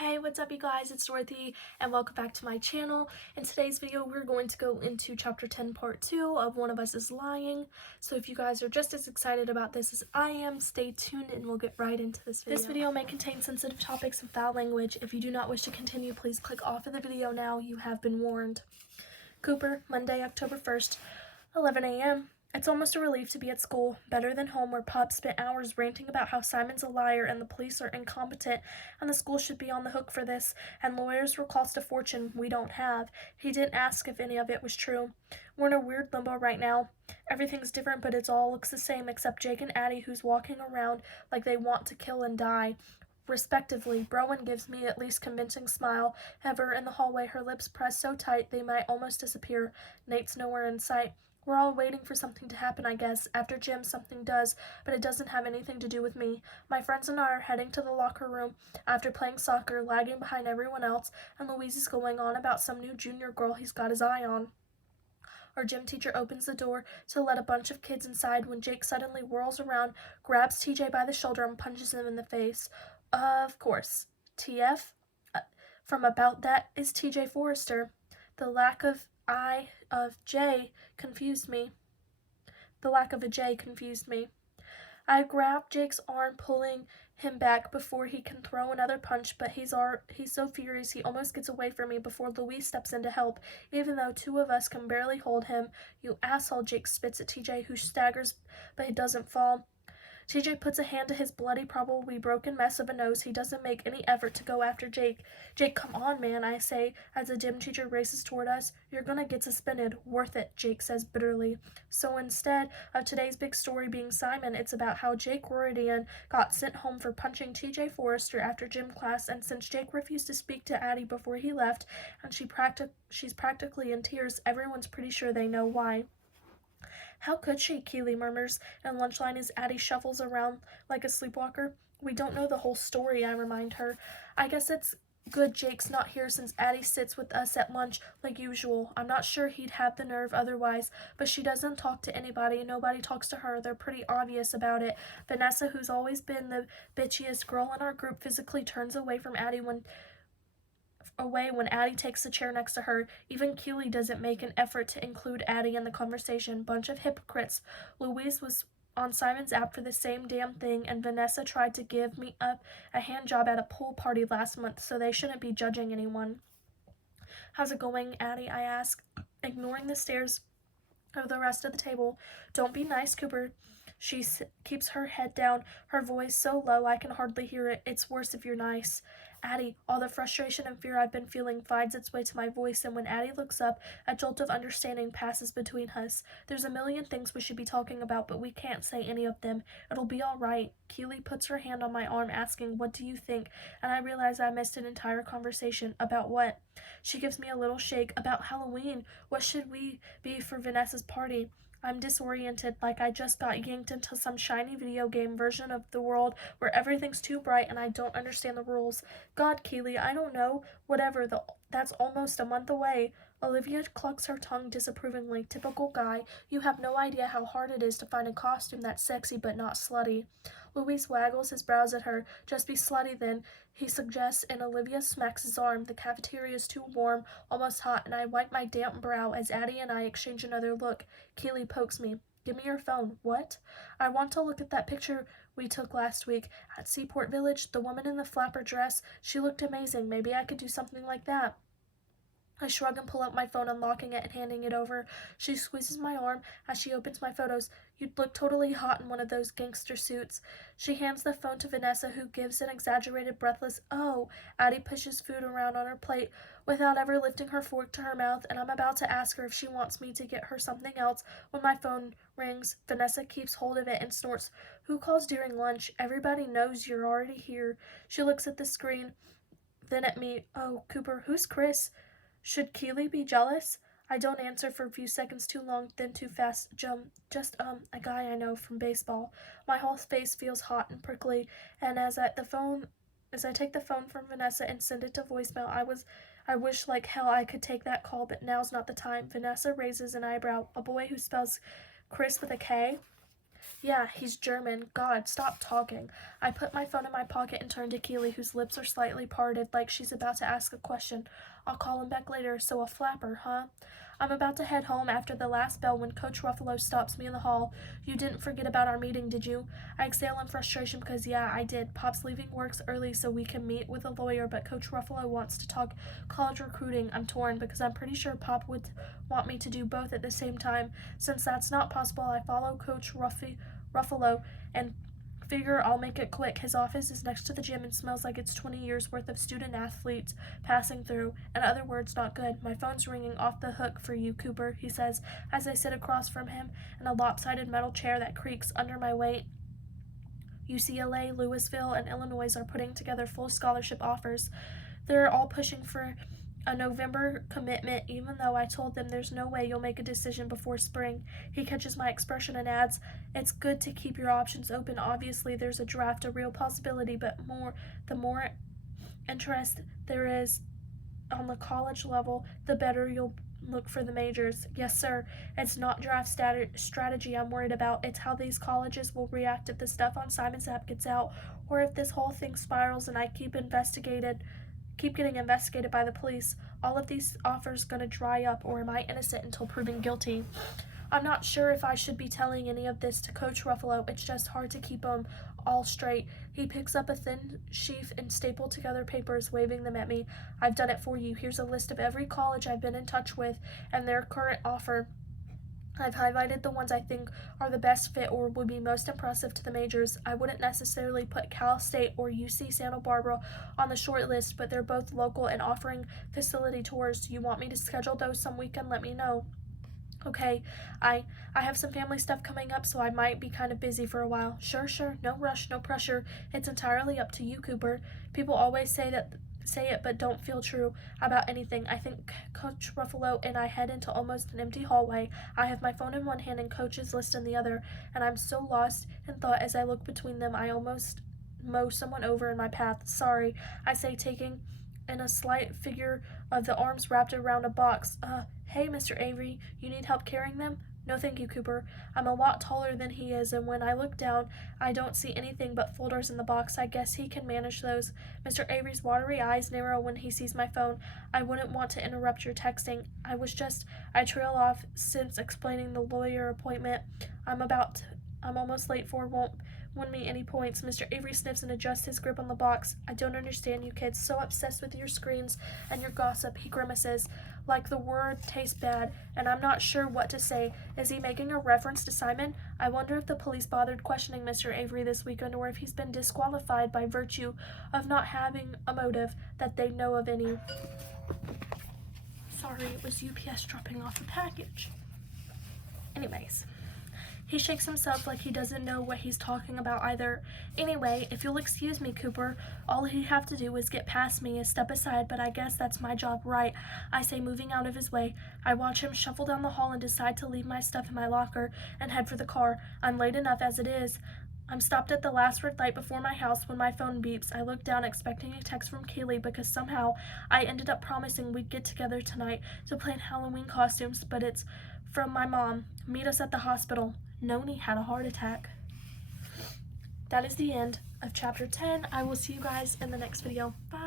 Hey, what's up you guys? It's Dorothy and welcome back to my channel. In today's video, we're going to go into chapter 10 part 2 of One of Us is Lying. So if you guys are just as excited about this as I am, stay tuned and we'll get right into this video. This video may contain sensitive topics and foul language. If you do not wish to continue, please click off of the video now. You have been warned. Cooper, Monday, October 1st, 11 a.m. It's almost a relief to be at school, better than home where Pop spent hours ranting about how Simon's a liar and the police are incompetent and the school should be on the hook for this, and lawyers will cost a fortune we don't have. He didn't ask if any of it was true. We're in a weird limbo right now. Everything's different, but it all looks the same except Jake and Addie, who's walking around like they want to kill and die, respectively. Browen gives me at least convincing smile. Heather in the hallway, her lips pressed so tight they might almost disappear. Nate's nowhere in sight. We're all waiting for something to happen, I guess. After gym, something does, but it doesn't have anything to do with me. My friends and I are heading to the locker room after playing soccer, lagging behind everyone else, and Louise is going on about some new junior girl he's got his eye on. Our gym teacher opens the door to let a bunch of kids inside when Jake suddenly whirls around, grabs TJ by the shoulder, and punches him in the face. Of course. TF? From about that is TJ Forrester. The lack of J confused me. The lack of a J confused me. I grab Jake's arm, pulling him back before he can throw another punch, but he's so furious he almost gets away from me before Louise steps in to help, even though two of us can barely hold him. You asshole, Jake spits at TJ, who staggers, but he doesn't fall. TJ puts a hand to his bloody, probably broken mess of a nose. He doesn't make any effort to go after Jake. Jake, come on, man, I say, as the gym teacher races toward us. You're gonna get suspended. Worth it, Jake says bitterly. So instead of today's big story being Simon, it's about how Jake Roridian got sent home for punching TJ Forrester after gym class, and since Jake refused to speak to Addie before he left, and she's practically in tears, everyone's pretty sure they know why. How could she? Keely murmurs, and lunchline as Addie shuffles around like a sleepwalker. We don't know the whole story, I remind her. I guess it's good Jake's not here since Addie sits with us at lunch like usual. I'm not sure he'd have the nerve otherwise, but she doesn't talk to anybody. Nobody talks to her. They're pretty obvious about it. Vanessa, who's always been the bitchiest girl in our group, physically turns away from Addie when Addie takes the chair next to her. Even Keely doesn't make an effort to include Addie in the conversation. Bunch of hypocrites. Louise was on Simon's app for the same damn thing, and Vanessa tried to give me up a hand job at a pool party last month, so they shouldn't be judging anyone. How's it going, Addie? I ask, ignoring the stares of the rest of the table. Don't be nice, Cooper. She keeps her head down, her voice so low I can hardly hear it. It's worse if you're nice. Addie, all the frustration and fear I've been feeling finds its way to my voice, and when Addie looks up, a jolt of understanding passes between us. There's a million things we should be talking about, but we can't say any of them. It'll be all right. Keely puts her hand on my arm, asking, what do you think? And I realize I missed an entire conversation. About what? She gives me a little shake. About Halloween. What should we be for Vanessa's party? I'm disoriented, like I just got yanked into some shiny video game version of the world where everything's too bright and I don't understand the rules. God, Keely, I don't know. Whatever, that's almost a month away. Olivia clucks her tongue disapprovingly. Typical guy. You have no idea how hard it is to find a costume that's sexy but not slutty. Louise waggles his brows at her. Just be slutty then, he suggests, and Olivia smacks his arm. The cafeteria is too warm, almost hot, and I wipe my damp brow as Addie and I exchange another look. Keely pokes me. Give me your phone. What? I want to look at that picture we took last week at Seaport Village, the woman in the flapper dress. She looked amazing. Maybe I could do something like that. I shrug and pull out my phone, unlocking it and handing it over. She squeezes my arm as she opens my photos. You'd look totally hot in one of those gangster suits. She hands the phone to Vanessa, who gives an exaggerated, breathless, oh. Addie pushes food around on her plate without ever lifting her fork to her mouth, and I'm about to ask her if she wants me to get her something else when my phone rings. Vanessa keeps hold of it and snorts. Who calls during lunch? Everybody knows you're already here. She looks at the screen, then at me. Oh, Cooper, who's Chris? Should Keely be jealous? I don't answer for a few seconds, too long, then too fast. Just a guy I know from baseball. My whole face feels hot and prickly, and as I take the phone from Vanessa and send it to voicemail, I wish like hell I could take that call, but now's not the time. Vanessa raises an eyebrow. A boy who spells Chris with a K? Yeah, he's German. God, stop talking. I put my phone in my pocket and turned to Keely, whose lips are slightly parted, like she's about to ask a question. I'll call him back later, so a flapper, huh? I'm about to head home after the last bell when Coach Ruffalo stops me in the hall. You didn't forget about our meeting, did you? I exhale in frustration because, yeah, I did. Pop's leaving works early so we can meet with a lawyer, but Coach Ruffalo wants to talk college recruiting. I'm torn because I'm pretty sure Pop would want me to do both at the same time. Since that's not possible, I follow Coach Ruffalo and figure I'll make it quick. His office is next to the gym and smells like it's 20 years worth of student athletes passing through. In other words, not good. My phone's ringing off the hook for you, Cooper, he says as I sit across from him in a lopsided metal chair that creaks under my weight. UCLA, Louisville, and Illinois are putting together full scholarship offers. They're all pushing for a November commitment, even though I told them there's no way you'll make a decision before spring. He catches my expression and adds, it's good to keep your options open. Obviously, there's a draft, a real possibility, but the more interest there is on the college level, the better you'll look for the majors. Yes, sir. It's not draft strategy I'm worried about. It's how these colleges will react if the stuff on Simon's app gets out, or if this whole thing spirals and I keep getting investigated by the police. All of these offers gonna dry up, or am I innocent until proven guilty? I'm not sure if I should be telling any of this to Coach Ruffalo. It's just hard to keep them all straight. He picks up a thin sheaf and stapled together papers, waving them at me. I've done it for you. Here's a list of every college I've been in touch with and their current offer. I've highlighted the ones I think are the best fit or would be most impressive to the majors. I wouldn't necessarily put Cal State or UC Santa Barbara on the short list, but they're both local and offering facility tours. Do you want me to schedule those some weekend? Let me know. Okay, I have some family stuff coming up, so I might be kind of busy for a while. Sure, no rush, no pressure. It's entirely up to you, Cooper. People always say it but don't feel true about anything. I think Coach Ruffalo and I head into almost an empty hallway. I have my phone in one hand and Coach's list in the other, and I'm so lost in thought as I look between them I almost mow someone over in my path. Sorry, I say, taking in a slight figure of the arms wrapped around a box. Hey, Mr. Avery, you need help carrying them? No, thank you, Cooper. I'm a lot taller than he is, and when I look down, I don't see anything but folders in the box. I guess he can manage those. Mr. Avery's watery eyes narrow when he sees my phone. I wouldn't want to interrupt your texting. I trail off since explaining the lawyer appointment. I'm almost late for, won't win me any points. Mr. Avery sniffs and adjusts his grip on the box. I don't understand you kids, so obsessed with your screens and your gossip. He grimaces, like the word tastes bad, and I'm not sure what to say. Is he making a reference to Simon? I wonder if the police bothered questioning Mr. Avery this weekend, or if he's been disqualified by virtue of not having a motive that they know of any. Sorry, it was UPS dropping off a package. Anyways. He shakes himself like he doesn't know what he's talking about either. Anyway, if you'll excuse me, Cooper, all he'd have to do is get past me, is step aside, but I guess that's my job, right? I say, moving out of his way. I watch him shuffle down the hall and decide to leave my stuff in my locker and head for the car. I'm late enough as it is. I'm stopped at the last red light before my house when my phone beeps. I look down expecting a text from Kaylee because somehow I ended up promising we'd get together tonight to plan Halloween costumes, but it's from my mom. Meet us at the hospital. Noni had a heart attack. That is the end of chapter 10. I will see you guys in the next video. Bye.